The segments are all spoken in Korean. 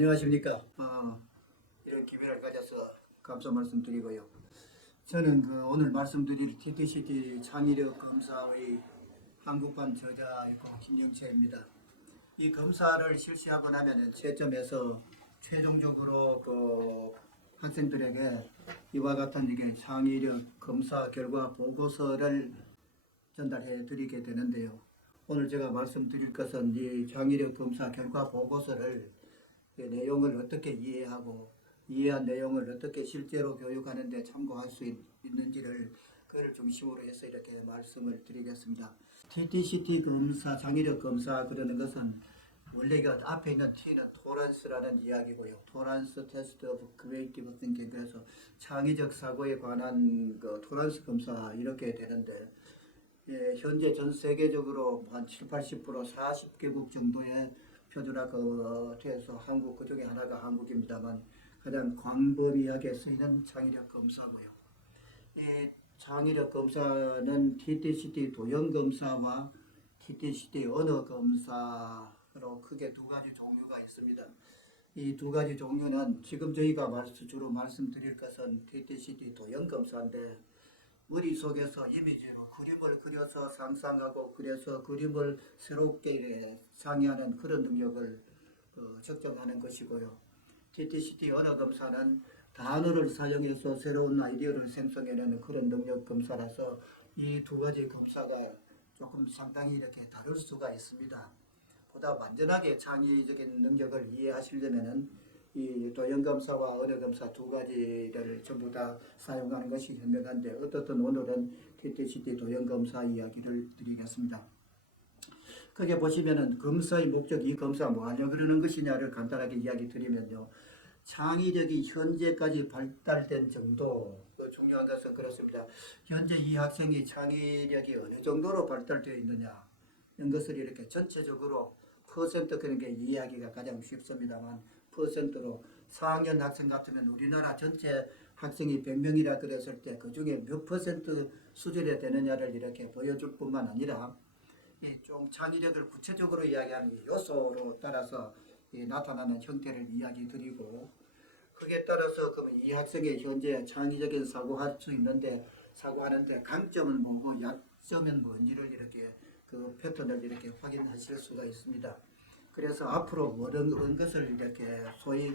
안녕하십니까. 이런 기회를 가져서 감사 말씀드리고요. 저는 오늘 말씀드릴 TTCT 창의력 검사의 한국판 저자이고 김영채입니다. 이 검사를 실시하고 나면은 채점에서 최종적으로 학생들에게 이와 같은 이게 창의력 검사 결과 보고서를 전달해 드리게 되는데요. 오늘 제가 말씀드릴 것은 이 창의력 검사 결과 보고서를 그 내용을 어떻게 이해하고 이해한 내용을 어떻게 실제로 교육하는 데 참고할 수 있는지를 그를 중심으로 해서 이렇게 말씀을 드리겠습니다. TTCT 검사, 창의력 검사 그러는 것은 원래 이 앞에 있는 T는 토란스라는 이야기고요. 토란스 테스트 오브 크리에이티브 띵킹, 그래서 창의적 사고에 관한 토란스 검사 이렇게 되는데, 현재 전 세계적으로 한 7, 80% 40개국 정도의 표준학교에서 한국 그중에 하나가 한국입니다만 가장 광범위하게 쓰이는 창의력 검사고요. 이 창의력 검사는 TTCT 도형 검사와 TTCT 언어 검사로 크게 두 가지 종류가 있습니다. 이 두 가지 종류는 지금 저희가 주로 말씀드릴 것은 TTCT 도형 검사인데, 머릿속에서 이미지로 그림을 그려서 상상하고 그래서 그림을 새롭게 상의하는 그런 능력을 측정하는 것이고요. TTCT 언어 검사는 단어를 사용해서 새로운 아이디어를 생성해내는 그런 능력 검사라서 이 두 가지 검사가 조금 상당히 이렇게 다를 수가 있습니다. 보다 완전하게 창의적인 능력을 이해하시려면은 이 도형검사와 언어검사 두 가지를 전부 다 사용하는 것이 현명한데, 어떻든 오늘은 TTCT 도형검사 이야기를 드리겠습니다. 크게 보시면은 검사의 목적, 이 검사가 뭐 하려고 그러는 것이냐를 간단하게 이야기 드리면요. 창의력이 현재까지 발달된 정도, 중요한 것은 그렇습니다. 현재 이 학생이 창의력이 어느 정도로 발달되어 있느냐, 이런 것을 이렇게 전체적으로 퍼센트 그런 게 이해하기가 가장 쉽습니다만, 퍼센트로 4학년 학생 같으면 우리나라 전체 학생이 100명이라 그랬을 때 그 중에 몇 퍼센트 수준에 되느냐를 이렇게 보여줄 뿐만 아니라, 좀 창의력을 구체적으로 이야기하는 요소로 따라서 나타나는 형태를 이야기 드리고, 그에 따라서 그러면 이 학생의 현재 창의적인 사고할 수 있는데, 사고하는데 강점은 뭐고 약점은 뭔지를 이렇게 그 패턴을 이렇게 확인하실 수가 있습니다. 그래서 앞으로 어떤 것을 이렇게 소위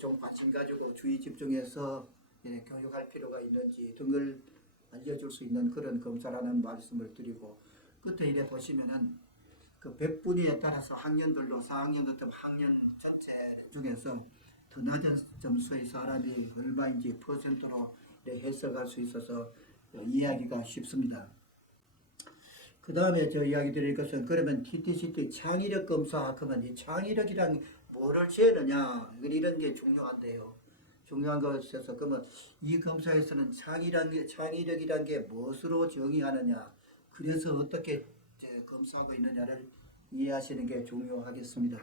좀 관심 가지고 주의 집중해서 교육할 필요가 있는지 등을 알려줄 수 있는 그런 검사라는 말씀을 드리고, 끝에 이래 보시면은 그 100분위에 따라서 학년들도 4학년 같은 학년 전체 중에서 더 낮은 점수의 사람이 얼마인지 퍼센트로 해석할 수 있어서 이해하기가 쉽습니다. 그 다음에 저 이야기 드릴 것은, 그러면 TTCT 창의력 검사 그러면 이 창의력이란 뭐를 재느냐, 이런 게 중요한데요. 중요한 것에서 그러면 이 검사에서는 창의력이란 게 무엇으로 정의하느냐, 그래서 어떻게 검사하고 있느냐를 이해하시는 게 중요하겠습니다.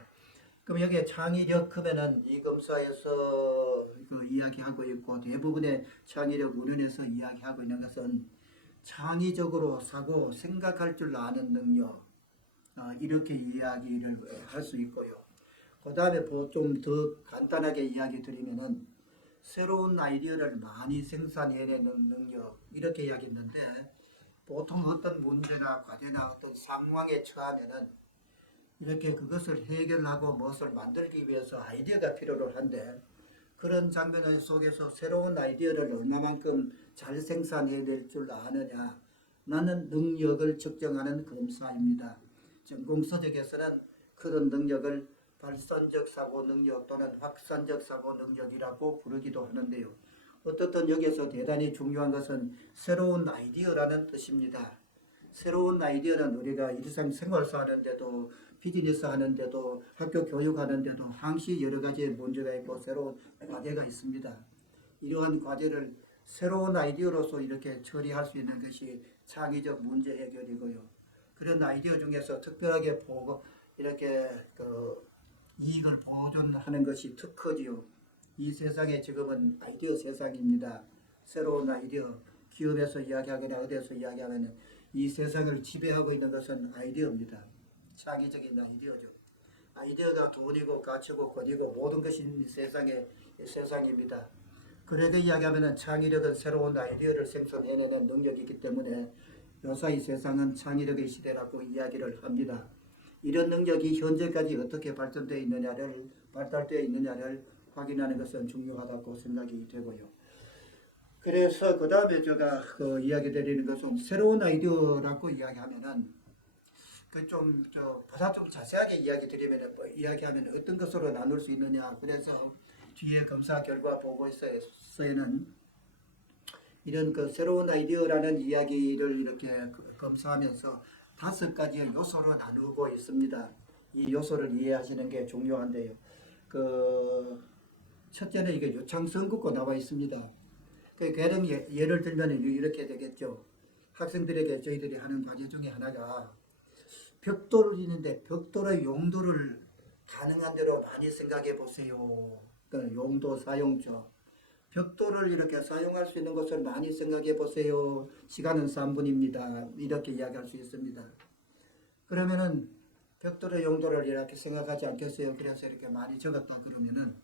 그럼 여기에 창의력 하면은 이 검사에서 이야기하고 있고, 대부분의 창의력 원론에서 이야기하고 있는 것은 창의적으로 사고 생각할 줄 아는 능력, 이렇게 이야기를 할 수 있고요. 그 다음에 좀 더 간단하게 이야기 드리면은 새로운 아이디어를 많이 생산해내는 능력, 이렇게 이야기했는데, 보통 어떤 문제나 과제나 어떤 상황에 처하면은 이렇게 그것을 해결하고 무엇을 만들기 위해서 아이디어가 필요로 한데, 그런 장면 속에서 새로운 아이디어를 얼마만큼 잘 생산해낼 줄 아느냐, 라는 능력을 측정하는 검사입니다. 전공서적에서는 그런 능력을 발산적 사고 능력 또는 확산적 사고 능력이라고 부르기도 하는데요. 어떻든 여기서 대단히 중요한 것은 새로운 아이디어라는 뜻입니다. 새로운 아이디어는 우리가 일상생활서 하는데도, 비즈니스 하는데도, 학교 교육하는데도 항시 여러 가지 문제가 있고 새로운 과제가 있습니다. 이러한 과제를 새로운 아이디어로서 이렇게 처리할 수 있는 것이 창의적 문제 해결이고요. 그런 아이디어 중에서 특별하게 이렇게 이익을 보존하는 것이 특허지요. 이 세상에 지금은 아이디어 세상입니다. 새로운 아이디어, 기업에서 이야기하거나 어디에서 이야기하면 이 세상을 지배하고 있는 것은 아이디어입니다. 창의적인 아이디어죠. 아이디어가 돈이고 가치고 권위고 모든 것이 세상입니다. 그렇게 이야기하면 창의력은 새로운 아이디어를 생성해내는 능력이기 때문에 요사이 세상은 창의력의 시대라고 이야기를 합니다. 이런 능력이 현재까지 어떻게 발달되어 있느냐를 확인하는 것은 중요하다고 생각이 되고요. 그래서 그 다음에 제가 이야기 드리는 것은 새로운 아이디어라고 이야기하면은 보다 좀 자세하게 이야기하면 어떤 것으로 나눌 수 있느냐. 그래서 뒤에 검사 결과 보고서에는 이런 새로운 아이디어라는 이야기를 이렇게 검사하면서 5가지의 요소로 나누고 있습니다. 이 요소를 이해하시는 게 중요한데요. 첫째는 이게 유창성국고 나와 있습니다. 가령 예를 들면 이렇게 되겠죠. 학생들에게 저희들이 하는 과제 중에 하나가 벽돌을 있는데 벽돌의 용도를 가능한 대로 많이 생각해 보세요. 용도 사용처. 벽돌을 이렇게 사용할 수 있는 것을 많이 생각해 보세요. 시간은 3분입니다. 이렇게 이야기할 수 있습니다. 그러면은 벽돌의 용도를 이렇게 생각하지 않겠어요? 그래서 이렇게 많이 적었다 그러면은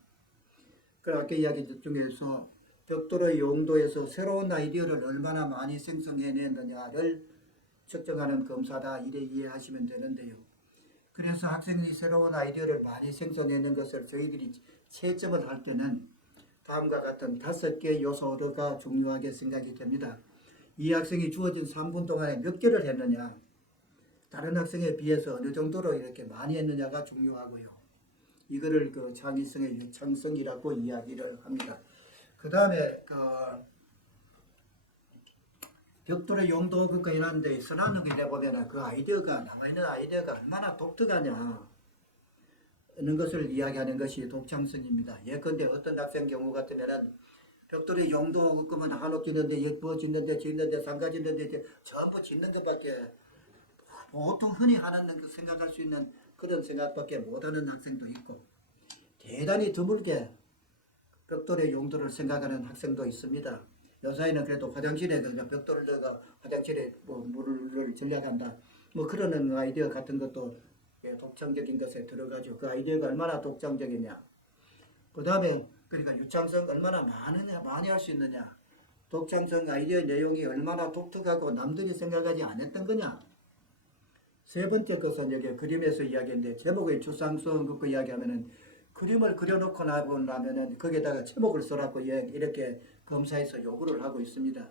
아까 이야기 중에서 벽돌의 용도에서 새로운 아이디어를 얼마나 많이 생성해내느냐를 측정하는 검사다 이래 이해하시면 되는데요. 그래서 학생이 새로운 아이디어를 많이 생성해내는 것을 저희들이 채점을 할 때는 다음과 같은 5개 요소가 중요하게 생각이 됩니다. 이 학생이 주어진 3분 동안에 몇 개를 했느냐, 다른 학생에 비해서 어느 정도로 이렇게 많이 했느냐가 중요하고요. 이거를 창의성의 유창성이라고 이야기를 합니다. 그 다음에 벽돌의 용도 이런데 써놨는 게 보면 나와 있는 아이디어가 얼마나 독특하냐 는 것을 이야기하는 것이 독창성입니다. 예컨대 어떤 학생 경우 같으면은 벽돌의 용도 그러면 한옥 짓는데 뭐 짓는데 상가 짓는데 전부 짓는 것밖에 보통 흔히 하는 생각할 수 있는 그런 생각밖에 못하는 학생도 있고 대단히 드물게 벽돌의 용도를 생각하는 학생도 있습니다. 요사이는 그래도 화장실에 벽돌을 넣어 화장실에 물을 전략한다. 그러는 아이디어 같은 것도 독창적인 것에 들어가죠. 그 아이디어가 얼마나 독창적이냐. 그 다음에 그러니까 유창성 얼마나 많이 할 수 있느냐. 독창성 아이디어 내용이 얼마나 독특하고 남들이 생각하지 않았던 거냐. 세 번째 것은 여기 그림에서 이야기인데 제목의 추상성 이야기하면은 그림을 그려놓고 나면은 거기에다가 제목을 써라고 이렇게 검사에서 요구를 하고 있습니다.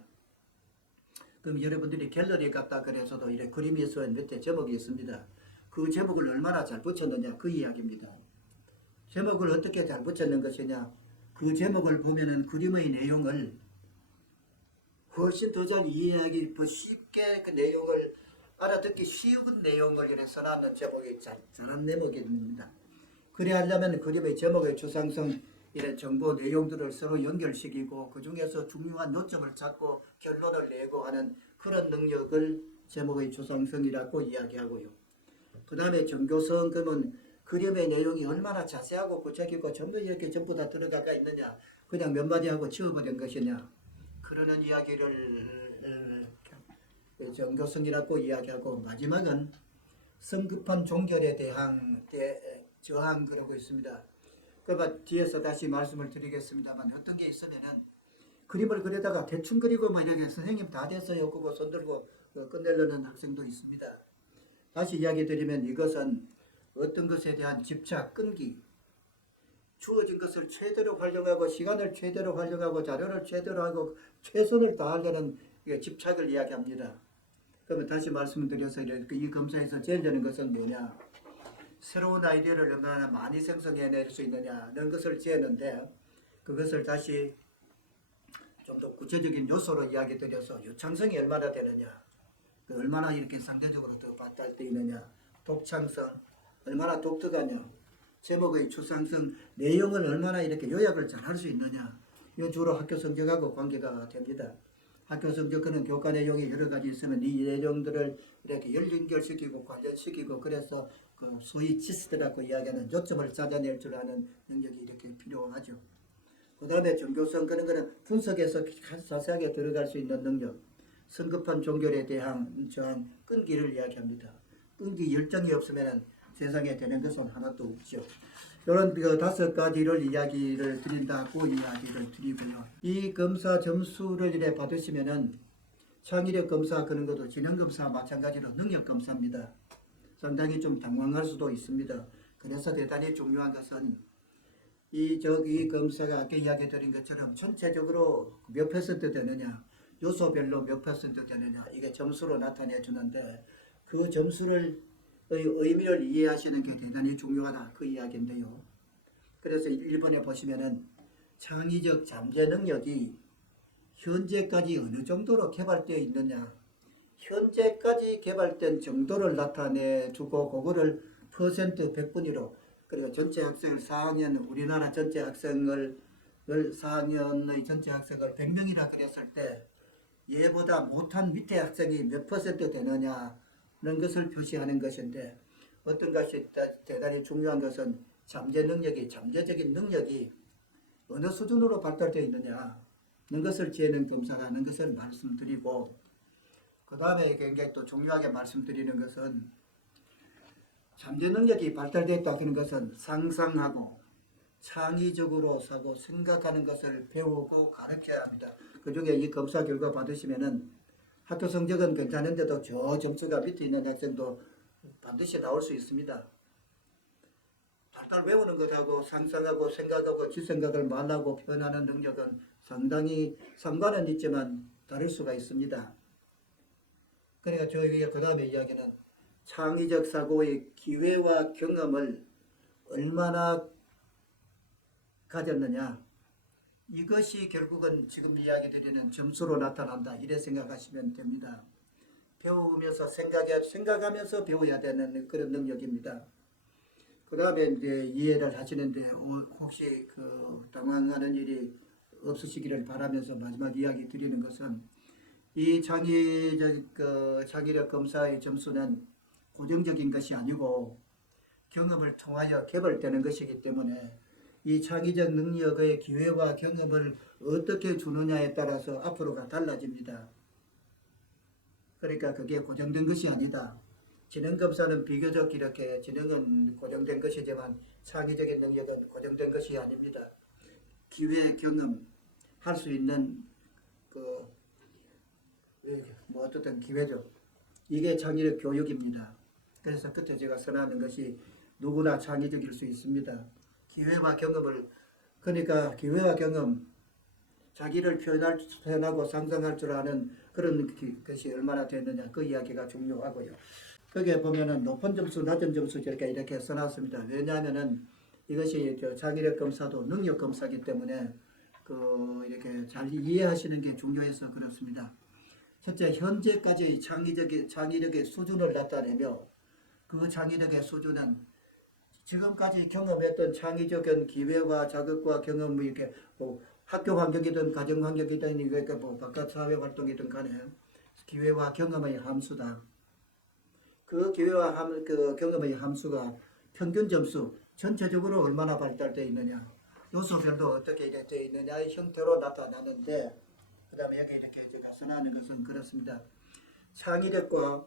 그럼 여러분들이 갤러리에 갔다 그래서도 이렇게 그림이 있어 밑에 제목이 있습니다. 그 제목을 얼마나 잘 붙였느냐 그 이야기입니다. 제목을 어떻게 잘 붙였는 것이냐. 그 제목을 보면은 그림의 내용을 훨씬 더 잘 이해하기 더 쉽게 그 내용을 알아듣기 쉬운 내용을 이렇게 써놨는 제목이 잘한 제목입니다. 그래야 하려면 그림의 제목의 추상성 이런 정보 내용들을 서로 연결시키고 그 중에서 중요한 요점을 찾고 결론을 내고 하는 그런 능력을 제목의 추상성이라고 이야기하고요. 그 다음에 정교성 그러면 그림의 내용이 얼마나 자세하고 구체적이고 전부 다 들어가가 있느냐 그냥 몇 마디 하고 지워버린 것이냐 그러는 이야기를 정교성이라고 이야기하고 마지막은 성급한 종결에 대한 저항 그러고 있습니다. 그러니까 뒤에서 다시 말씀을 드리겠습니다만 어떤 게 있으면은 그림을 그리다가 대충 그리고 이렇게 선생님 다 됐어요 그거 손들고 끝내려는 학생도 있습니다. 다시 이야기 드리면 이것은 어떤 것에 대한 집착, 끈기, 주어진 것을 최대로 활용하고 시간을 최대로 활용하고 자료를 최대로 하고 최선을 다하려는 집착을 이야기합니다. 그러면 다시 말씀드려서 이 검사에서 제일 되는 것은 뭐냐? 새로운 아이디어를 얼마나 많이 생성해낼 수 있느냐는 것을 재는데 그것을 다시 좀 더 구체적인 요소로 이야기 드려서 유창성이 얼마나 되느냐, 얼마나 이렇게 상대적으로 더 발달되어 있느냐, 독창성 얼마나 독특하냐, 제목의 추상성 내용을 얼마나 이렇게 요약을 잘 할 수 있느냐. 이 주로 학교 성적하고 관계가 됩니다. 학교 성적은 교과 내용이 여러 가지 있으면 이 내용들을 이렇게 연결시키고 관련시키고 그래서 소위 치스트라고 이야기하는 요점을 찾아낼 줄 아는 능력이 이렇게 필요하죠. 그 다음에 정교성 그런 거는 분석해서 자세하게 들어갈 수 있는 능력, 성급한 종결에 대한 저항, 끈기를 이야기합니다. 끈기 열정이 없으면 세상에 되는 것은 하나도 없죠. 이런 그 5가지를 이야기를 드린다고 이야기를 드리고요. 이 검사 점수를 이래 받으시면은 창의력 검사 그런 것도 지능 검사 마찬가지로 능력 검사입니다. 상당히 좀 당황할 수도 있습니다. 그래서 대단히 중요한 것은 이 검사가 아까 이야기 드린 것처럼 전체적으로 몇 퍼센트 되느냐, 요소별로 몇 퍼센트 되느냐, 이게 점수로 나타내 주는데 그 점수를 의미를 이해하시는 게 대단히 중요하다 그 이야기인데요. 그래서 1번에 보시면은 창의적 잠재 능력이 현재까지 어느 정도로 개발되어 있느냐, 현재까지 개발된 정도를 나타내 주고 그거를 퍼센트 100분위로 그리고 전체 학생을 4학년 우리나라 전체 학생을 4학년의 전체 학생을 100명이라 그랬을 때 얘보다 못한 밑에 학생이 몇 퍼센트 되느냐는 것을 표시하는 것인데 어떤 것이 대단히 중요한 것은 잠재 능력이 잠재적인 능력이 어느 수준으로 발달되어 있느냐는 것을 재는 검사라는 것을 말씀드리고 그 다음에 굉장히 또 중요하게 말씀드리는 것은 잠재 능력이 발달됐다 하는 것은 상상하고 창의적으로 사고 생각하는 것을 배우고 가르쳐야 합니다. 그 중에 이 검사 결과 받으시면은 학교 성적은 괜찮은데도 저 점수가 밑에 있는 학생도 반드시 나올 수 있습니다. 달달 외우는 것하고 상상하고 생각하고 지생각을 말하고 표현하는 능력은 상당히 상관은 있지만 다를 수가 있습니다. 그러니까 저희가 그 다음에 이야기는 창의적 사고의 기회와 경험을 얼마나 가졌느냐 이것이 결국은 지금 이야기 드리는 점수로 나타난다 이래 생각하시면 됩니다. 배우면서 생각하면서 배워야 되는 그런 능력입니다. 그 다음에 이제 이해를 하시는데 혹시 그 당황하는 일이 없으시기를 바라면서 마지막 이야기 드리는 것은 이 창의력 검사의 점수는 고정적인 것이 아니고 경험을 통하여 개발되는 것이기 때문에 이 창의적 능력의 기회와 경험을 어떻게 주느냐에 따라서 앞으로가 달라집니다. 그러니까 그게 고정된 것이 아니다. 지능검사는 비교적 이렇게 지능은 고정된 것이지만 창의적인 능력은 고정된 것이 아닙니다. 기회, 경험 할 수 있는 어떤 기회죠. 이게 창의력 교육입니다. 그래서 그때 제가 선하는 것이 누구나 창의적일 수 있습니다. 기회와 경험을 그러니까 기회와 경험 자기를 표현하고 상상할 줄 아는 그런 것이 얼마나 되느냐 그 이야기가 중요하고요. 거기에 보면은 높은 점수, 낮은 점수 이렇게 써놨습니다. 왜냐하면은 이것이 창의력 검사도 능력 검사이기 때문에 이렇게 잘 이해하시는 게 중요해서 그렇습니다. 첫째, 현재까지의 창의력의 수준을 나타내며 그 창의력의 수준은 지금까지 경험했던 창의적인 기회와 자극과 경험 이렇게 학교 환경이든 가정 환경이든 이렇게 바깥 사회 활동이든 간에 기회와 경험의 함수다. 그 기회와 그 경험의 함수가 평균 점수 전체적으로 얼마나 발달되어 있느냐 요소별로 어떻게 되어 있느냐의 형태로 나타나는데 그 다음에 여기 이렇게 제가 선하는 것은 그렇습니다. 창의력과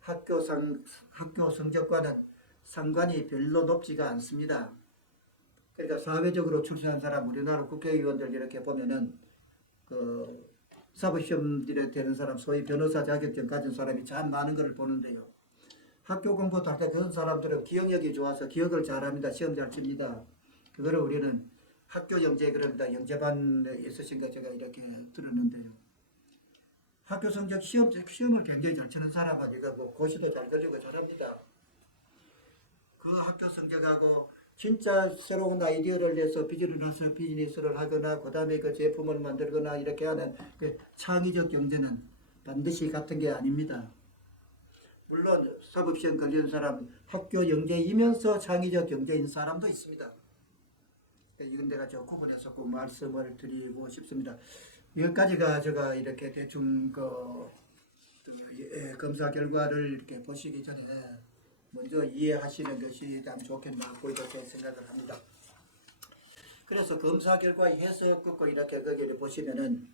학교 성적과는 상관이 별로 높지가 않습니다. 그러니까 사회적으로 출세한 사람, 우리나라 국회의원들 이렇게 보면은 사법시험에 되는 사람, 소위 변호사 자격증 가진 사람이 참 많은 것을 보는데요. 학교 공부도 할 때 그런 사람들은 기억력이 좋아서 기억을 잘합니다. 시험 잘 칩니다. 그거를 우리는 학교 영재 그럽니다. 영재반에 있으신 거 제가 이렇게 들었는데요. 학교 성적 시험을 굉장히 잘 치는 사람은 이거 고시도 잘 걸리고 잘합니다. 그 학교 성적하고 진짜 새로운 아이디어를 내서 비즈니스를 하거나 그 다음에 그 제품을 만들거나 이렇게 하는 그 창의적 경제는 반드시 같은 게 아닙니다. 물론 사법시험 걸리는 사람 학교 영재이면서 창의적 경제인 사람도 있습니다. 이건 내가 저 구분해서 꼭 말씀을 드리고 싶습니다. 여기까지가 제가 이렇게 대충 검사 결과를 이렇게 보시기 전에 먼저 이해하시는 것이 참 좋겠다고 이렇게 생각을 합니다. 그래서 검사 결과 해석 긋고 이렇게 거기를 보시면은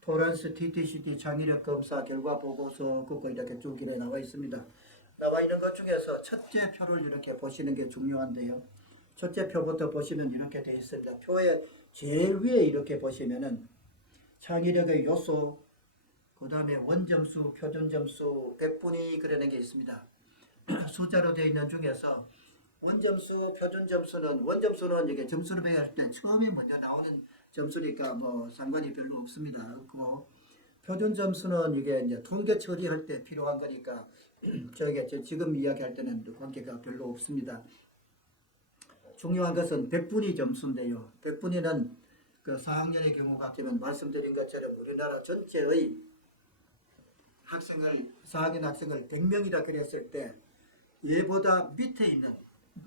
토란스 TTCT 창의력 검사 결과 보고서 긋고 이렇게 쭉 이래 나와 있습니다. 나와 있는 것 중에서 첫째 표를 이렇게 보시는 게 중요한데요. 첫째 표부터 보시면 이렇게 되어 있습니다. 표의 제일 위에 이렇게 보시면은 창의력의 요소, 그 다음에 원점수, 표준점수, 백분위 그려낸 게 있습니다. 숫자로 되어 있는 중에서 원점수, 표준점수는 원점수는 이게 점수를 매할 때 처음에 먼저 나오는 점수니까 뭐 상관이 별로 없습니다. 없고 표준점수는 이게 이제 통계 처리할 때 필요한 거니까 저게 지금 이야기할 때는 관계가 별로 없습니다. 중요한 것은 백분위 점수인데요. 백분위는 그 4학년의 경우 같으면 말씀드린 것처럼 우리나라 전체의 학생을 4학년 학생을 100명이라 그랬을 때 얘보다 밑에 있는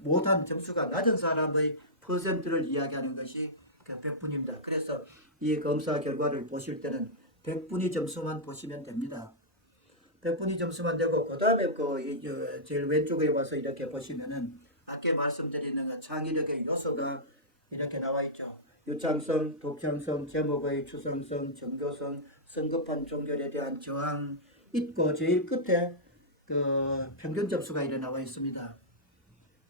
못한 점수가 낮은 사람의 퍼센트를 이야기하는 것이 그 백분위입니다. 그래서 이 검사 결과를 보실 때는 백분위 점수만 보시면 됩니다. 백분위 점수만 되고 그 다음에 그 제일 왼쪽에 와서 이렇게 보시면은 아까 말씀드리는 창의력의 요소가 이렇게 나와 있죠. 유창성, 독창성, 제목의 추상성, 정교성, 성급한 종결에 대한 저항 있고 제일 끝에 그 평균 점수가 이렇게 나와 있습니다.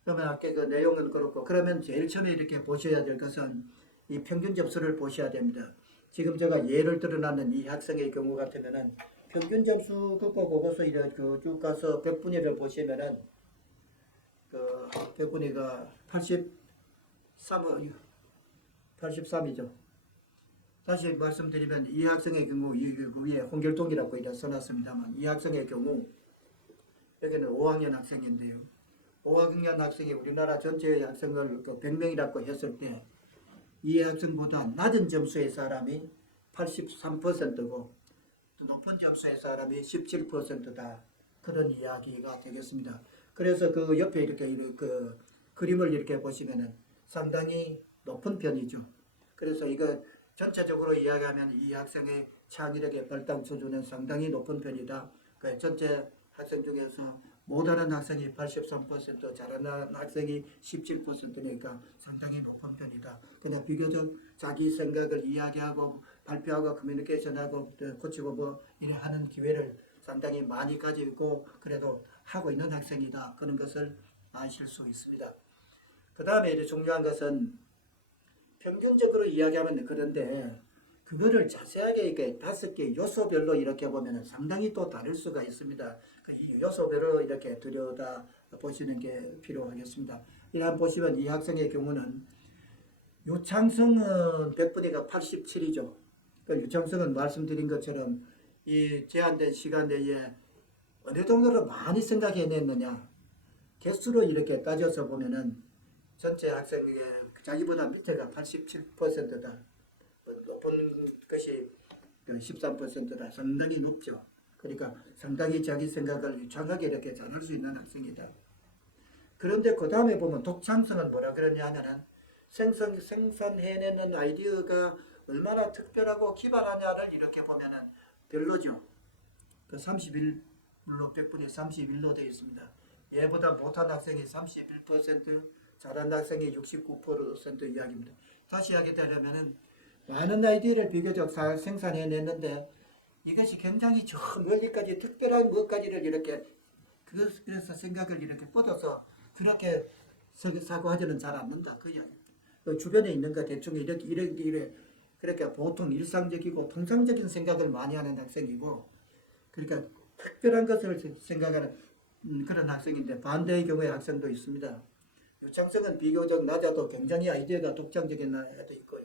그러면 아까 그 내용은 그렇고 그러면 제일 처음에 이렇게 보셔야 될 것은 이 평균 점수를 보셔야 됩니다. 지금 제가 예를 들어놨는 이 학생의 경우 같으면은 평균 점수 그거 보고서 이렇게 쭉 가서 백분위를 보시면은 그 백분위가 83이죠. 다시 말씀드리면 이 학생의 경우 이 위에 홍길동이라고 이렇게 써놨습니다만 이 학생의 경우 여기는 5학년 학생인데요. 5학년 학생이 우리나라 전체의 학생을 100명이라고 했을 때 이 학생보다 낮은 점수의 사람이 83%고 높은 점수의 사람이 17%다. 그런 이야기가 되겠습니다. 그래서 그 옆에 이렇게 그 그림을 이렇게 보시면은 상당히 높은 편이죠. 그래서 이거 전체적으로 이야기하면 이 학생의 창의력의 발달 수준은 상당히 높은 편이다. 그 전체 학생 중에서 못하는 학생이 83%, 잘하는 학생이 17%니까 상당히 높은 편이다. 그냥 비교적 자기 생각을 이야기하고 발표하고 커뮤니케이션하고 고치고 뭐 이래 하는 기회를 상당히 많이 가지고 그래도 하고 있는 학생이다. 그런 것을 아실 수 있습니다. 그 다음에 이제 중요한 것은 평균적으로 이야기하면 그런데 그거를 자세하게 이렇게 5개 요소별로 이렇게 보면 상당히 또 다를 수가 있습니다. 이 요소별로 이렇게 들여다 보시는 게 필요하겠습니다. 이런 보시면 이 학생의 경우는 유창성은 백분위가 87이죠. 그 유창성은 말씀드린 것처럼 이 제한된 시간 내에 어느 정도로 많이 생각해냈느냐 개수로 이렇게 따져서 보면은 전체 학생의 자기보다 밑에가 87%다. 높은 것이 13%다. 상당히 높죠. 그러니까 상당히 자기 생각을 유창하게 이렇게 잘할 수 있는 학생이다. 그런데 그 다음에 보면 독창성은 뭐라 그러냐 하면은 생산해내는 아이디어가 얼마나 특별하고 기발하냐를 이렇게 보면은 별로죠. 그 31로 백분위 31로 되어 있습니다. 얘보다 못한 학생이 31%, 잘한 학생이 69% 이야기입니다. 다시 하게 되려면은 많은 아이디어를 비교적 생산해냈는데 이것이 굉장히 저 멀리까지 특별한 것까지를 이렇게 그래서 생각을 이렇게 뻗어서 그렇게 사고하지는 잘 않는다. 그 이야기. 주변에 있는 거 대충 이래 그렇게 보통 일상적이고 통상적인 생각을 많이 하는 학생이고 그러니까 특별한 것을 생각하는 그런 학생인데 반대의 경우의 학생도 있습니다. 유창성은 비교적 낮아도 굉장히 아이디어가 독창적인 애도 있고요.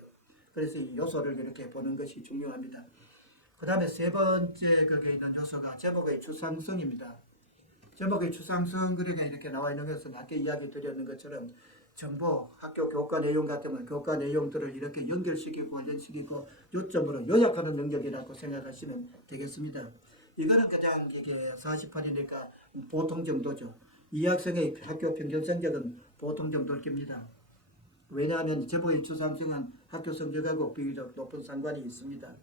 그래서 이 요소를 이렇게 보는 것이 중요합니다. 그 다음에 세 번째 거기에 있는 요소가 제목의 추상성입니다. 제목의 추상성 그러니까 이렇게 나와 있는 것은 아까 이야기 드렸는 것처럼 정보, 학교 교과 내용 같으면 교과 내용들을 이렇게 연결시키고 관련시키고 요점으로 요약하는 능력이라고 생각하시면 되겠습니다. 이거는 그냥 이게 48이니까 보통 정도죠. 이 학생의 학교 평균 성적은 보통 정도일 겁니다. 왜냐하면 제목의 추상성은 학교 성적하고 비교적 높은 상관이 있습니다.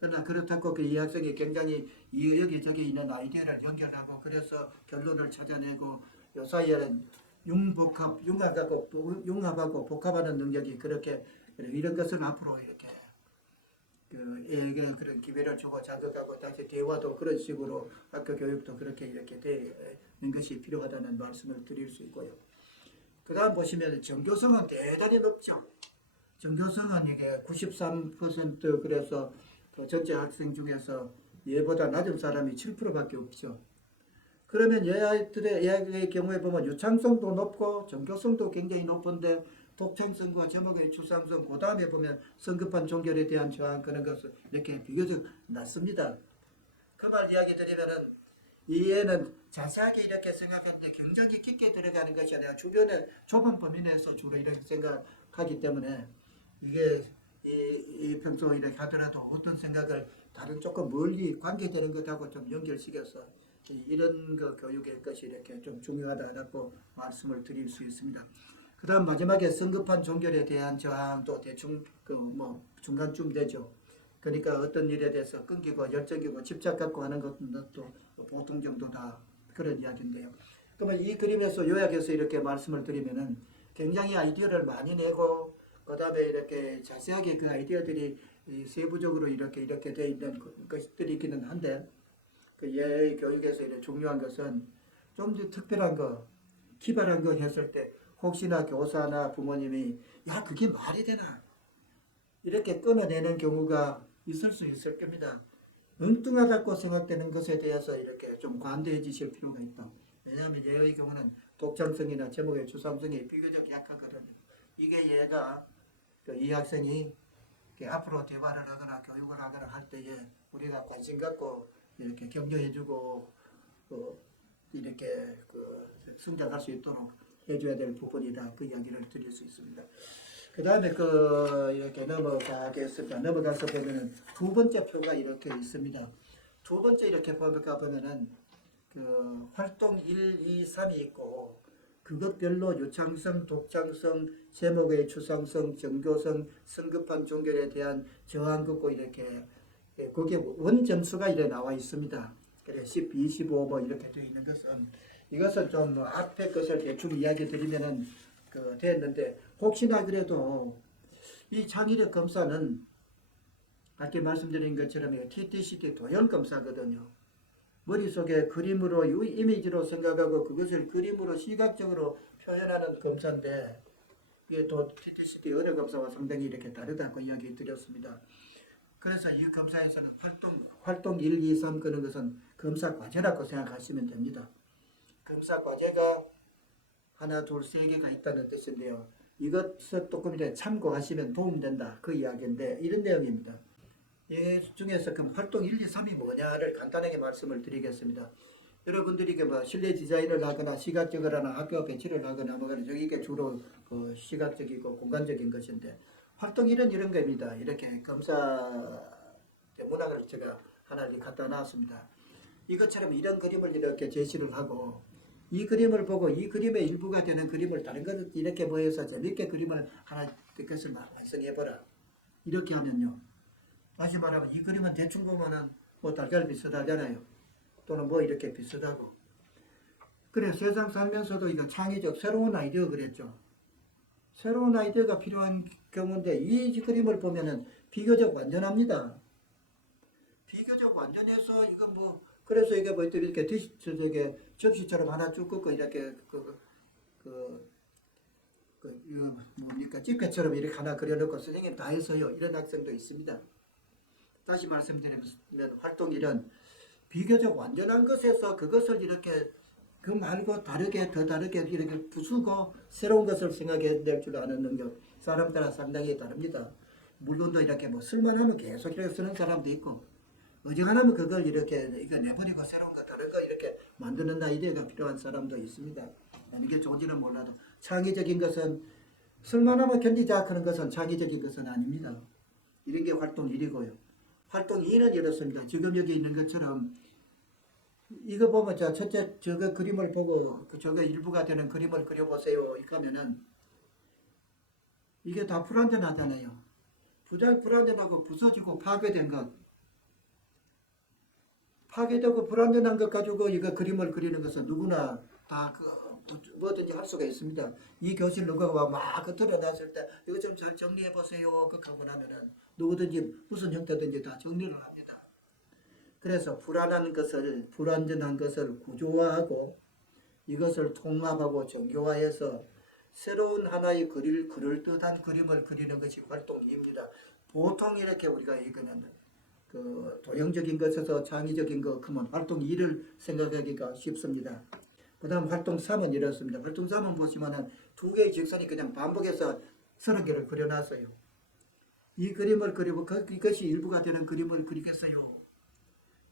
그러나 그렇다고 이 학생이 굉장히 여기저기 있는 아이디어를 연결하고 그래서 결론을 찾아내고 요 사이에는 융합하고 복합하는 능력이 그렇게 이런 것은 앞으로 이렇게 애에게 그런 기회를 주고 자극하고 다시 대화도 그런 식으로 학교 교육도 그렇게 이렇게 되는 것이 필요하다는 말씀을 드릴 수 있고요. 그 다음 보시면 전교성은 대단히 높죠. 전교성은 이게 93% 그래서 그 전체 학생 중에서 얘보다 낮은 사람이 7%밖에 없죠. 그러면 얘의 경우에 보면 유창성도 높고 전교성도 굉장히 높은데 독창성과 제목의 추상성, 그 다음에 보면 성급한 종결에 대한 저항 그런 것은 이렇게 비교적 낮습니다. 그 말 이야기 드리면은 이 애는 자세하게 이렇게 생각하는데 굉장히 깊게 들어가는 것이 아니라 주변의 좁은 범위 내에서 주로 이렇게 생각하기 때문에 이게 이 평소 이렇게 하더라도 어떤 생각을 다른 조금 멀리 관계되는 것하고 좀 연결시켜서 이런 그 교육의 것이 이렇게 좀 중요하다고 말씀을 드릴 수 있습니다. 그 다음 마지막에 성급한 종결에 대한 저항도 대충 중간쯤 되죠. 그러니까 어떤 일에 대해서 끈기고 열정이고 집착 갖고 하는 것도 보통 정도다 그런 이야기인데요. 그러면 이 그림에서 요약해서 이렇게 말씀을 드리면은 굉장히 아이디어를 많이 내고 그 다음에 이렇게 자세하게 그 아이디어들이 세부적으로 이렇게 되어 있는 것들이 있기는 한데 그 예의 교육에서 이렇게 중요한 것은 좀 더 특별한 거, 기발한 거 했을 때 혹시나 교사나 부모님이 야 그게 말이 되나 이렇게 끊어내는 경우가 있을 수 있을 겁니다. 엉뚱하다고 생각되는 것에 대해서 이렇게 좀 관대해지실 필요가 있다. 왜냐하면 얘의 경우는 독창성이나 제목의 추상성이 비교적 약하거든요. 이게 얘가 이 학생이 앞으로 대화를 하거나 교육을 하거나 할 때에 우리가 관심 갖고 이렇게 격려해주고 이렇게 성장할 수 있도록 해줘야 될 부분이다. 그 이야기를 드릴 수 있습니다. 그 다음에 이렇게 넘어가겠습니다. 넘어가서 보면은 두 번째 표가 이렇게 있습니다. 두 번째 이렇게 보면은 활동 1, 2, 3이 있고 그것별로 유창성, 독창성, 제목의 추상성, 정교성, 성급한 종결에 대한 저항극고 이렇게 거기에 원점수가 이렇게 나와 있습니다. 그래 10, 25 이렇게 되어 있는 것은 이것은 좀 앞에 것을 대충 이야기 드리면은 됐는데 혹시나 그래도 이 창의력 검사는 아까 말씀드린 것처럼 TTCT 도형 검사거든요. 머릿속에 그림으로 이미지로 생각하고 그것을 그림으로 시각적으로 표현하는 검사인데 이게 또 TTCT 어느 검사와 상당히 이렇게 다르다고 이야기 드렸습니다. 그래서 이 검사에서는 활동 1, 2, 3 그런 것은 검사 과제라고 생각하시면 됩니다. 검사 과제가 하나, 둘, 세 개가 있다는 뜻인데요. 이것을 조금 이제 참고하시면 도움된다. 그 이야기인데 이런 내용입니다. 이 중에서 그럼 활동 1, 2, 3이 뭐냐를 간단하게 말씀을 드리겠습니다. 여러분들이 실내 디자인을 하거나 시각적으로 하나 학교 배치를 하거나 이게 주로 시각적이고 공간적인 것인데 활동 1은 이런 겁니다. 이렇게 검사 문항을 제가 하나 갖다 놨습니다. 이것처럼 이런 그림을 이렇게 제시를 하고 이 그림을 보고 이 그림의 일부가 되는 그림을 다른 것을 이렇게 모여서 재밌게 그림을 하나 것을 완성해보라. 이렇게 하면요. 다시 말하면 이 그림은 대충 보면은 달걀 비슷하잖아요. 또는 이렇게 비슷하고. 그래 세상 살면서도 이거 창의적 새로운 아이디어 그랬죠. 새로운 아이디어가 필요한 경우인데 이 그림을 보면은 비교적 완전합니다. 비교적 완전해서 이거 그래서 이게 이렇게 저게 접시처럼 하나 쭉 긋고 이렇게 뭡니까 집게처럼 이렇게 하나 그려놓고 선생님 다 했어요. 이런 학생도 있습니다. 다시 말씀드리면 활동 1은 비교적 완전한 것에서 그것을 이렇게 그 말고 더 다르게 이렇게 부수고 새로운 것을 생각해낼 줄 아는 능력 사람 따라 상당히 다릅니다. 물건도 이렇게 쓸만하면 계속 이렇게 쓰는 사람도 있고 어지간하면 그걸 이렇게 이거 내버리고 새로운 거 다른 거 이렇게 만드는 아이디어가 필요한 사람도 있습니다. 이게 좋은지는 몰라도 창의적인 것은 쓸만하면 견디자 그런 것은 창의적인 것은 아닙니다. 이런 게 활동 1이고요. 활동 2는 이렇습니다. 지금 여기 있는 것처럼 이거 보면 첫째 저거 그림을 보고 저거 일부가 되는 그림을 그려보세요. 이렇게 하면은 이게 다 불완전하잖아요. 불완전하고 부서지고 파괴된 것. 파괴되고 불완전한 것 가지고 이거 그림을 그리는 것은 누구나 다 뭐든지 할 수가 있습니다. 이 교실 누가 막 드러났을 때 이거 좀 잘 정리해 보세요. 그 하고 나면은 누구든지 무슨 형태든지 다 정리를 합니다. 그래서 불완전한 것을 구조화하고 이것을 통합하고 정교화해서 새로운 하나의 그럴듯한 그림을 그리는 것이 활동입니다. 보통 이렇게 우리가 이거는 그 도형적인 것에서 창의적인 거 그러면 활동 2를 생각하기가 쉽습니다. 그 다음 활동 3은 이렇습니다. 활동 3은 보시면은 두 개의 직선이 그냥 반복해서 서너 개를 그려놨어요. 이 그림을 그리고 이것이 일부가 되는 그림을 그리겠어요.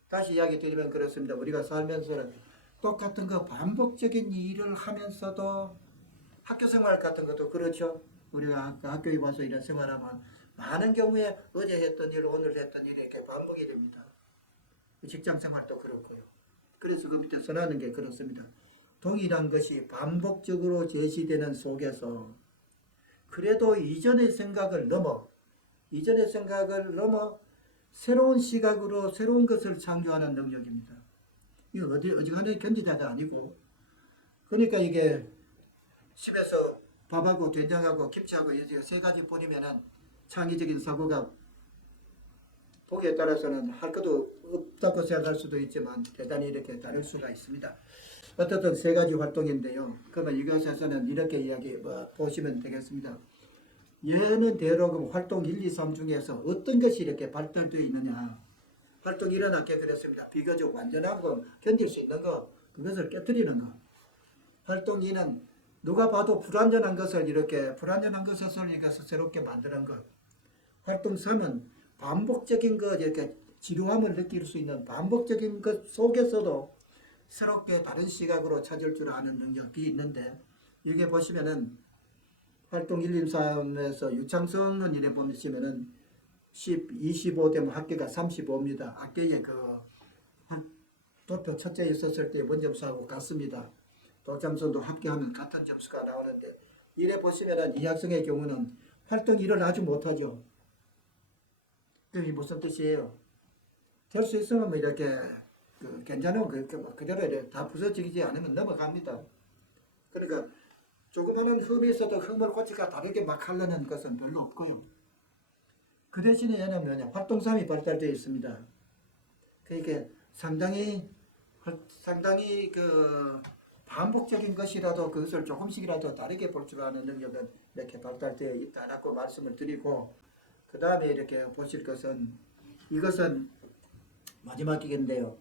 다시 이야기 드리면 그렇습니다. 우리가 살면서는 똑같은 거 반복적인 일을 하면서도 학교 생활 같은 것도 그렇죠. 우리가 학교에 와서 이런 생활하면 많은 경우에 어제 했던 일, 오늘 했던 일이 이렇게 반복이 됩니다. 직장 생활도 그렇고요. 그래서 그 밑에 써놨는 게 그렇습니다. 동일한 것이 반복적으로 제시되는 속에서 그래도 이전의 생각을 넘어 새로운 시각으로 새로운 것을 창조하는 능력입니다. 이거 어지간한 견디다가 아니고 그러니까 이게 집에서 밥하고 된장하고 김치하고 이렇게 세 가지 뿌리면은 창의적인 사고가 보기에 따라서는 할 것도 없다고 생각할 수도 있지만 대단히 이렇게 다를 수가 있습니다. 어쨌든 세 가지 활동인데요. 그러면 이것에서는 이렇게 보시면 되겠습니다. 얘는 대로 활동 1, 2, 3 중에서 어떤 것이 이렇게 발달되어 있느냐. 활동 1은 아까 그랬습니다. 비교적 완전한 거, 견딜 수 있는 거, 그것을 깨뜨리는 거. 활동 2는 누가 봐도 불완전한 것을 이것을 새롭게 만드는 것. 활동 3은 반복적인 것, 이렇게 지루함을 느낄 수 있는 반복적인 것 속에서도 새롭게 다른 시각으로 찾을 줄 아는 능력이 있는데, 여기 보시면은 활동 1, 2, 3에서 유창성은 이래 보시면은 10, 25 되면 합계가 35입니다. 학계에 도표 첫째 있었을 때 원 점수하고 같습니다. 도점수도 합계하면 같은 점수가 나오는데 이래 보시면은 이 학생의 경우는 활동 1을 아주 못하죠. 그게 무슨 뜻이에요? 될 수 있으면 뭐 이렇게 괜찮은 그대로 다 부서지지 않으면 넘어갑니다. 그러니까 조그마한 흠이 있어도 흠을 고치가 다르게 막 하려는 것은 별로 없고요. 그 대신에 얘는 뭐냐, 활동 3이 발달되어 있습니다. 그러니까 상당히 반복적인 것이라도 그것을 조금씩이라도 다르게 볼 줄 아는 능력은 이렇게 발달되어 있다라고 말씀을 드리고, 그 다음에 이렇게 보실 것은 이것은 마지막이겠는데요.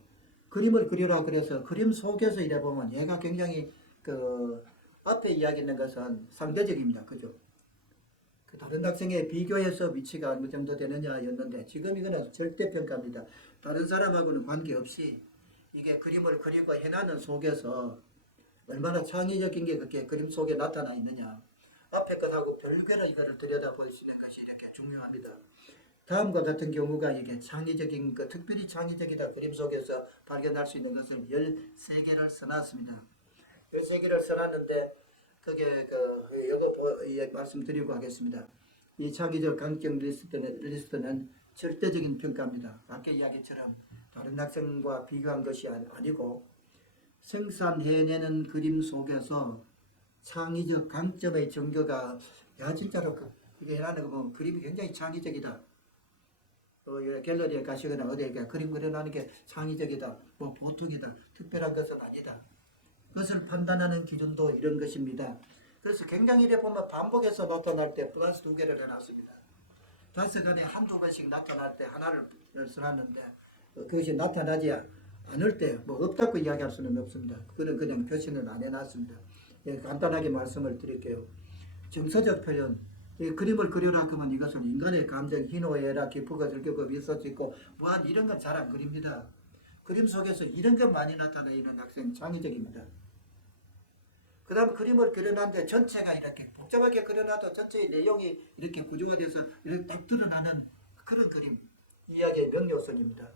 그림을 그리라 그래서 그림 속에서 이래 보면 얘가 굉장히 앞에 이야기하는 것은 상대적입니다. 그죠? 그 다른 학생에 비교해서 위치가 어느 정도 되느냐였는데 지금 이거는 절대평가입니다. 다른 사람하고는 관계없이 이게 그림을 그리고 해나는 속에서 얼마나 창의적인 게 그렇게 그림 속에 나타나 있느냐. 앞에 것하고 별개로 이거를 들여다볼 수 있는 것이 이렇게 중요합니다. 다음과 같은 경우가 이게 창의적인 특별히 창의적이다 그림 속에서 발견할 수 있는 것을 13개를 써놨습니다. 13개를 써놨는데 그게 이거 말씀드리고 하겠습니다. 이 창의적 강점 리스트는 절대적인 평가입니다. 아까 이야기처럼 다른 학생과 비교한 것이 아니고 생산해내는 그림 속에서 창의적 강점의 정교가 진짜로 이게 해라는 거 보면 그림이 굉장히 창의적이다. 갤러리에 가시거나 어디에 그림 그려놓는 게 창의적이다. 뭐 보통이다. 특별한 것은 아니다. 그것을 판단하는 기준도 이런 것입니다. 그래서 굉장히 이래 보면 반복해서 나타날 때 플러스 2개를 해놨습니다. 5건에 한두 번씩 나타날 때 하나를 써놨는데 그것이 나타나지 않을 때 뭐 없다고 이야기할 수는 없습니다. 그는 그냥 표시는 안 해놨습니다. 간단하게 말씀을 드릴게요. 정서적 표현, 그림을 그려라 하면 이것은 인간의 감정, 희노애락, 기쁘고 즐겁고 미소 짓고 뭐한 이런 건 잘 안 그립니다. 그림 속에서 이런 것 많이 나타내는 학생 창의적입니다. 그 다음 그림을 그려놨는데 전체가 이렇게 복잡하게 그려놔도 전체의 내용이 이렇게 구조가 돼서 이렇게 딱 드러나는 그런 그림, 이야기의 명료성입니다.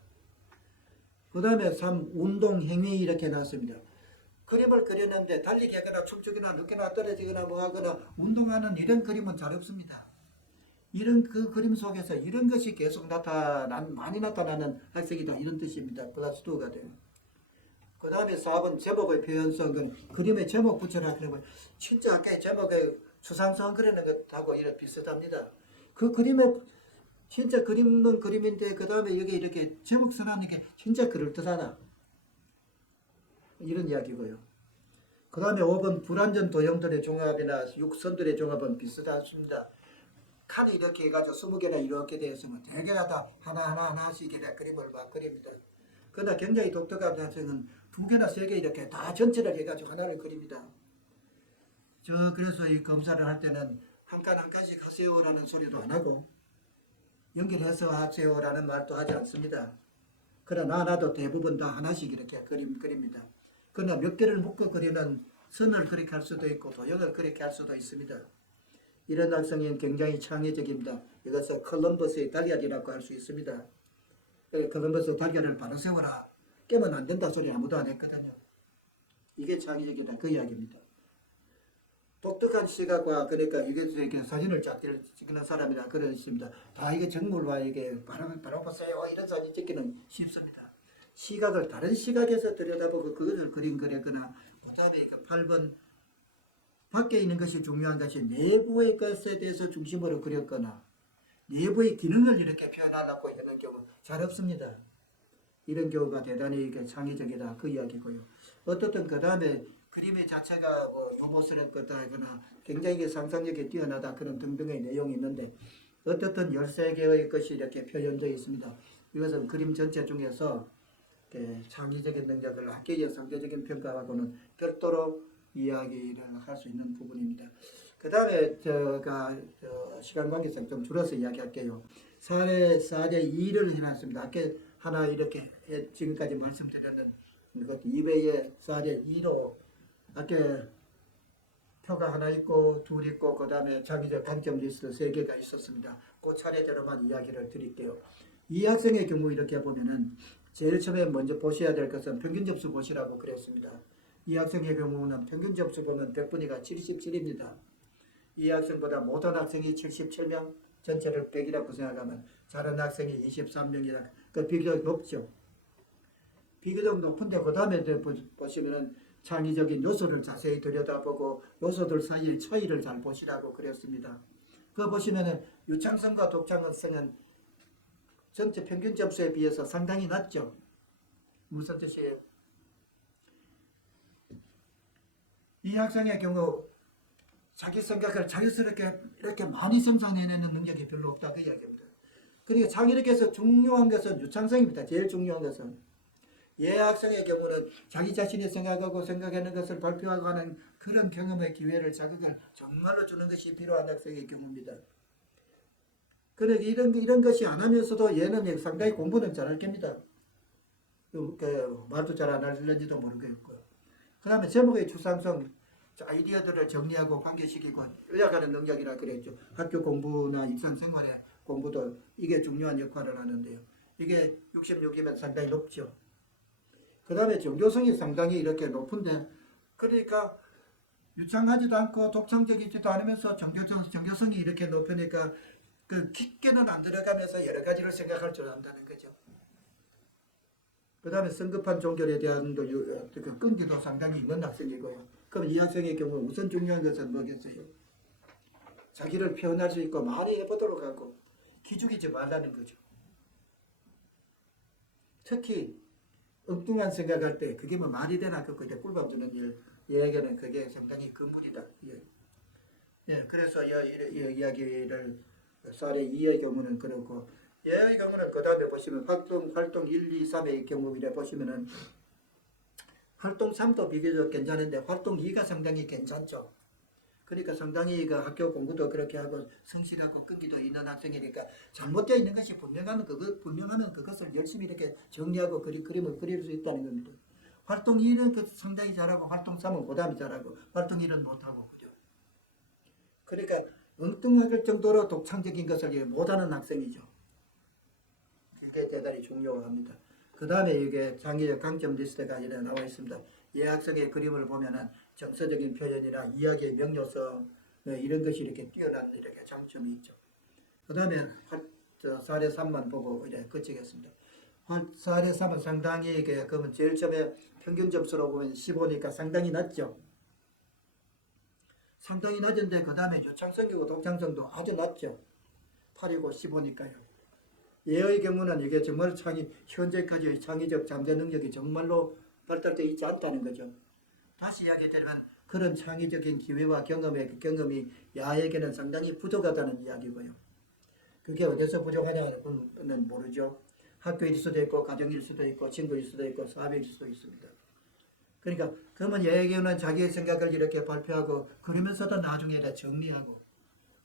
그 다음에 3. 운동, 행위 이렇게 놨습니다. 그림을 그렸는데 달리기 하거나 춤추거나 늦거나 떨어지거나 뭐 하거나 운동하는 이런 그림은 잘 없습니다. 이런 그 그림 속에서 이런 것이 계속 많이 나타나는 학생이다 이런 뜻입니다. 플러스 2가 돼요. 그 다음에 4번 제목의 표현성은 그림의 제목 붙여라. 그러면 진짜 아까 제목의 추상성 그리는 것하고 이렇게 비슷합니다. 그 그림에 진짜 그림은 그림인데 그 다음에 여기 이렇게 제목 써놨는 게 진짜 그럴듯하다. 이런 이야기고요. 그 다음에 5번 불완전 도형들의 종합이나 육선들의 종합은 비슷하십니다. 칸이 이렇게 해가지고 20개나 이렇게 되어 있으면 대개마다 하나씩 이렇게 그림을 막 그립니다. 그러나 굉장히 독특한 자세는 2개나 3개 이렇게 다 전체를 해가지고 하나를 그립니다. 그래서 이 검사를 할 때는 한 칸 한 칸씩 하세요라는 소리도 안 하고 연결해서 하세요라는 말도 하지 않습니다. 그러나 나도 대부분 다 하나씩 이렇게 그립니다. 그러나 몇 개를 묶어 그리는 선을 그렇게 할 수도 있고 도형을 그렇게 할 수도 있습니다. 이런 학생은 굉장히 창의적입니다. 이것을 콜럼버스의 달걀이라고 할 수 있습니다. 콜럼버스 달걀을 바로 세워라. 깨면 안 된다 소리 아무도 안 했거든요. 이게 창의적이다 그 이야기입니다. 독특한 시각과 그러니까 이게 사진을 쫙 찍는 사람이라 그런 있습니다. 다 이게 정물과 이게 바로 보세요 이런 사진 찍기는 쉽습니다. 시각을 다른 시각에서 들여다보고 그것을 그리거나 그 다음에 8번 밖에 있는 것이 중요한 것이 내부의 것에 대해서 중심으로 그렸거나 내부의 기능을 이렇게 표현하려고 하는 경우 잘 없습니다. 이런 경우가 대단히 창의적이다 그 이야기고요. 어떻든 그 다음에 그림의 자체가 로봇스럽거나 하거나 굉장히 상상력이 뛰어나다 그런 등등의 내용이 있는데 어떻든 13개의 것이 이렇게 표현되어 있습니다. 이것은 그림 전체 중에서 창의적인 능력을 학계의 상대적인 평가하고는 별도로 이야기를 할 수 있는 부분입니다. 그 다음에 시간 관계상 좀 줄여서 이야기할게요. 사례 2를 해놨습니다. 아까 하나 이렇게 지금까지 말씀드렸는 것 이외에 사례 2로 아까 표가 하나 있고 둘 있고 그 다음에 창의적 관점 리스트 3개가 있었습니다. 그 차례대로만 이야기를 드릴게요. 이 학생의 경우 이렇게 보면은 제일 처음에 먼저 보셔야 될 것은 평균 접수 보시라고 그랬습니다. 이 학생의 경우는 평균 접수 보면 100분위가 77입니다. 이 학생보다 못한 학생이 77명, 전체를 100이라고 생각하면 잘한 학생이 23명이라 그 비교적 높죠. 비교적 높은데 그 다음에 보시면은 창의적인 요소를 자세히 들여다보고 요소들 사이의 차이를 잘 보시라고 그랬습니다. 그거 보시면은 유창성과 독창성은 전체 평균 점수에 비해서 상당히 낮죠. 무슨 뜻이에요? 이 학생의 경우 자기 생각을 자유스럽게 이렇게 많이 생산해내는 능력이 별로 없다 그 이야기입니다. 그러니까 창의력에서 중요한 것은 유창성입니다. 제일 중요한 것은 예 학생의 경우는 자기 자신이 생각하고 생각하는 것을 발표하고 하는 그런 경험의 기회를 자극을 정말로 주는 것이 필요한 학생의 경우입니다. 그러니까 이런 것이 안 하면서도 얘는 상당히 공부는 잘할 겁니다. 말도 잘 안 할는지도 모르겠고요. 그 다음에 제목의 추상성, 아이디어들을 정리하고 관계시키고 요약하는 능력이라 그랬죠. 학교 공부나 일상생활의 공부도 이게 중요한 역할을 하는데요. 이게 66이면 상당히 높죠. 그 다음에 정교성이 상당히 이렇게 높은데 그러니까 유창하지도 않고 독창적이지도 않으면서 정교성이 이렇게 높으니까 그 깊게는 안 들어가면서 여러 가지를 생각할 줄 안다는 거죠. 그 다음에 성급한 종결에 대한 그 끈기도 상당히 있는 학생이고요. 그럼 이 학생의 경우 우선 중요한 것은 뭐겠어요? 자기를 표현할 수 있고 많이 해보도록 하고 기죽이지 말라는 거죠. 특히 엉뚱한 생각할 때 그게 뭐 말이 되나 그거 이제 꿀밤 주는 일 얘에게는 그게 상당히 금물이다. 예, 그래서 이 이야기를 사례 2의 경우는 그렇고 얘의 경우는 그 다음에 보시면 활동 1, 2, 3의 경우에 보시면은 활동 3도 비교적 괜찮은데 활동 2가 상당히 괜찮죠. 그러니까 상당히 그 학교 공부도 그렇게 하고 성실하고 끈기도 있는 학생이니까 잘못되어 있는 것이 분명하면 그것을 열심히 이렇게 정리하고 그림을 그릴 수 있다는 겁니다. 활동 2는 상당히 잘하고 활동 3은 보담이 잘하고 활동 1은 못하고 그죠. 그러니까 엉뚱할 정도로 독창적인 것을 못하는 학생이죠. 그게 대단히 중요합니다. 그 다음에 이게 창의적 강점 리스트가 이렇게 나와 있습니다. 이 학생의 그림을 보면은 정서적인 표현이나 이야기의 명료성 이런 것이 이렇게 뛰어난 이렇게 장점이 있죠. 그 다음에 사례 3만 보고 이렇게 그치겠습니다. 사례 3은 상당히 그러면 제일 처음에 평균 점수로 보면 15니까 상당히 낮죠. 상당히 낮은데 그 다음에 유창성이고 독창성도 아주 낮죠. 8이고 15니까요. 얘의 경우는 이게 정말 현재까지의 창의적 잠재 능력이 정말로 발달되어 있지 않다는 거죠. 다시 이야기드리면 그런 창의적인 기회와 경험이 야에게는 상당히 부족하다는 이야기고요. 그게 어디서 부족하냐는 모르죠. 학교일 수도 있고 가정일 수도 있고 친구일 수도 있고 사업일 수도 있습니다. 그러니까 그러면 얘에게는 자기의 생각을 이렇게 발표하고 그러면서도 나중에 다 정리하고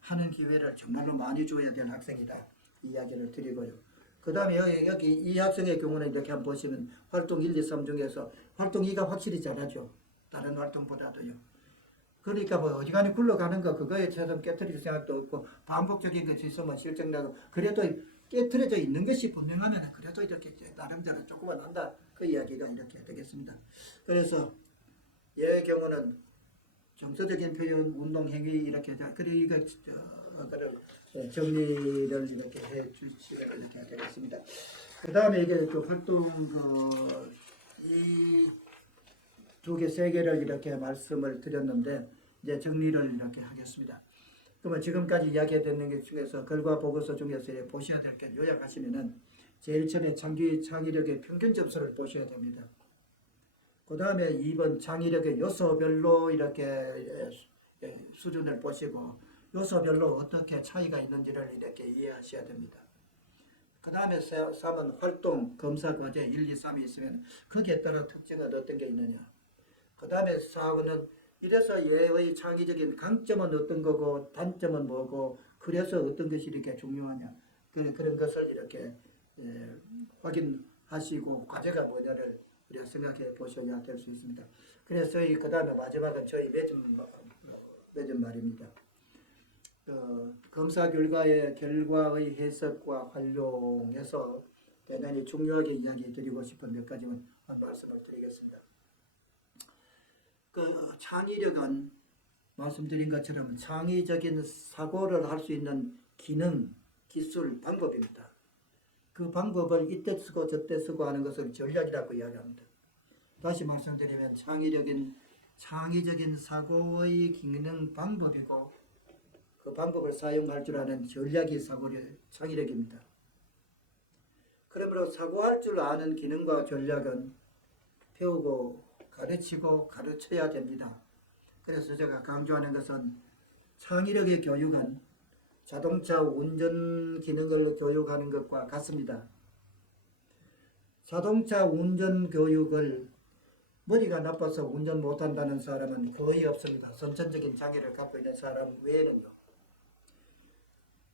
하는 기회를 정말로 많이 줘야 될 학생이다. 이야기를 드리고요. 그 다음에 여기 이 학생의 경우는 이렇게 한번 보시면 활동 1, 2, 3 중에서 활동 2가 확실히 잘하죠. 다른 활동보다도요. 그러니까 뭐 어지간히 굴러가는 거 그거에 최선 깨트릴 생각도 없고 반복적인 것이 있으면 실증나고 그래도 깨트려져 있는 것이 분명하면 그래도 이렇게 나름대로 조금은 한다. 그 이야기가 이렇게 되겠습니다. 그래서 얘의 경우는 정서적인 표현, 운동, 행위 이렇게 그러니까 정리를 이렇게 해 주시면 이렇게 되겠습니다. 그 다음에 이게 그 활동 이 두 개, 세 개를 이렇게 말씀을 드렸는데 이제 정리를 이렇게 하겠습니다. 그러면 지금까지 이야기했던 것 중에서 결과 보고서 중에서 보셔야 될 게 요약하시면은 제일 처음에 창의력의 평균 점수를 보셔야 됩니다. 그 다음에 2번 창의력의 요소별로 이렇게 수준을 보시고 요소별로 어떻게 차이가 있는지를 이렇게 이해하셔야 됩니다. 그 다음에 3은 활동, 검사 과제 1, 2, 3이 있으면 거기에 따라 특징은 어떤 게 있느냐. 그 다음에 4는 이래서 얘의 창의적인 강점은 어떤 거고 단점은 뭐고 그래서 어떤 것이 이렇게 중요하냐. 그런 것을 이렇게 확인하시고 과제가 뭐냐를 우리가 생각해 보셔야 될 수 있습니다. 그래서 그 다음에 마지막은 저희 매점 말입니다. 검사 결과의 해석과 활용해서 대단히 중요하게 이야기 드리고 싶은 몇 가지만 말씀을 드리겠습니다. 창의력은 말씀드린 것처럼 창의적인 사고를 할 수 있는 기능, 기술, 방법입니다. 그 방법을 이때 쓰고 저때 쓰고 하는 것을 전략이라고 이야기합니다. 다시 말씀드리면 창의적인 사고의 기능 방법이고 그 방법을 사용할 줄 아는 전략이 창의력입니다. 그러므로 사고할 줄 아는 기능과 전략은 배우고 가르치고 가르쳐야 됩니다. 그래서 제가 강조하는 것은 창의력의 교육은 자동차 운전 기능을 교육하는 것과 같습니다. 자동차 운전 교육을 머리가 나빠서 운전 못한다는 사람은 거의 없습니다. 선천적인 장애를 갖고 있는 사람 외에는요.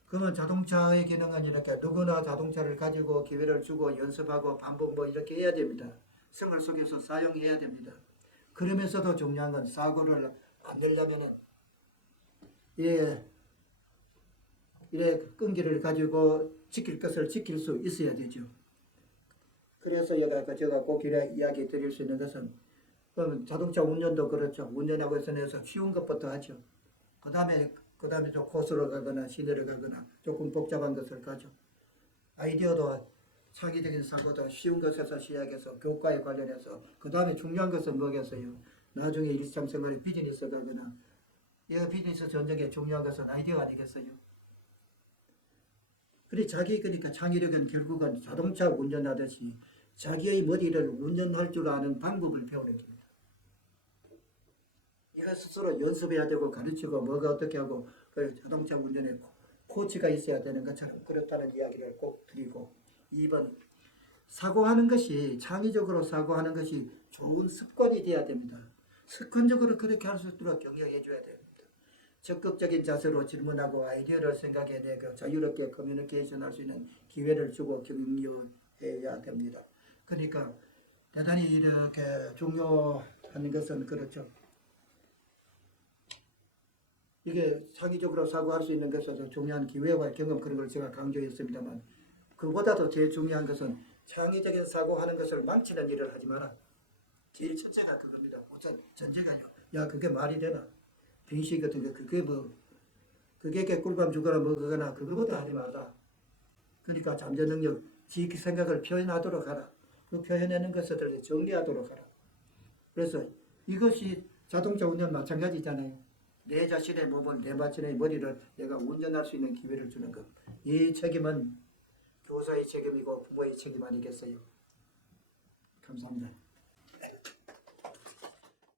그러면 자동차의 기능은 이렇게 누구나 자동차를 가지고 기회를 주고 연습하고 반복 이렇게 해야 됩니다. 생활 속에서 사용해야 됩니다. 그러면서도 중요한 건 사고를 안 내려면은 이래 끈기를 가지고 지킬 것을 지킬 수 있어야 되죠. 그래서 제가 꼭 이야기 드릴 수 있는 것은 그러면 자동차 운전도 그렇죠. 운전하고 있어서 쉬운 것부터 하죠. 그 다음에 좀 코스로 가거나 시내를 가거나 조금 복잡한 것을 가죠. 아이디어도 창의적인 사고도 쉬운 것에서 시작해서 교과에 관련해서 그 다음에 중요한 것은 뭐겠어요? 나중에 일상생활에 비즈니스 가거나 비즈니스 전쟁에 중요한 것은 아이디어 아니겠어요? 그러니까 창의력은 결국은 자동차 운전하듯이 자기의 머리를 운전할 줄 아는 방법을 배우는 겁니다. 이거 스스로 연습해야 되고 가르치고 뭐가 어떻게 하고 자동차 운전에 코치가 있어야 되는 것처럼 그렇다는 이야기를 꼭 드리고 2번 사고하는 것이 창의적으로 사고하는 것이 좋은 습관이 되어야 됩니다. 습관적으로 그렇게 할 수 있도록 격려해 줘야 됩니다. 적극적인 자세로 질문하고 아이디어를 생각해내고 자유롭게 커뮤니케이션 할 수 있는 기회를 주고 격려해야 됩니다. 그러니까 대단히 이렇게 중요한 것은 그렇죠. 이게 창의적으로 사고할 수 있는 것에서 중요한 기회와 경험 그런 걸 제가 강조했습니다만 그보다도 제일 중요한 것은 창의적인 사고하는 것을 망치는 일을 하지 마라. 제일 첫째가 그겁니다. 우선 전제가요. 야 그게 말이 되나? 빙시 같은 거 그게 꿀밤 주거나 먹거나 그거보다 하지 말라. 그러니까 잠재 능력 지 생각을 표현하도록 하라. 그 표현하는 것을 정리하도록 하라. 그래서 이것이 자동차 운전 마찬가지잖아요. 내 자신의 몸을, 내 자신의 머리를 내가 운전할 수 있는 기회를 주는 것. 이 책임은 교사의 책임이고 부모의 책임 아니겠어요? 감사합니다.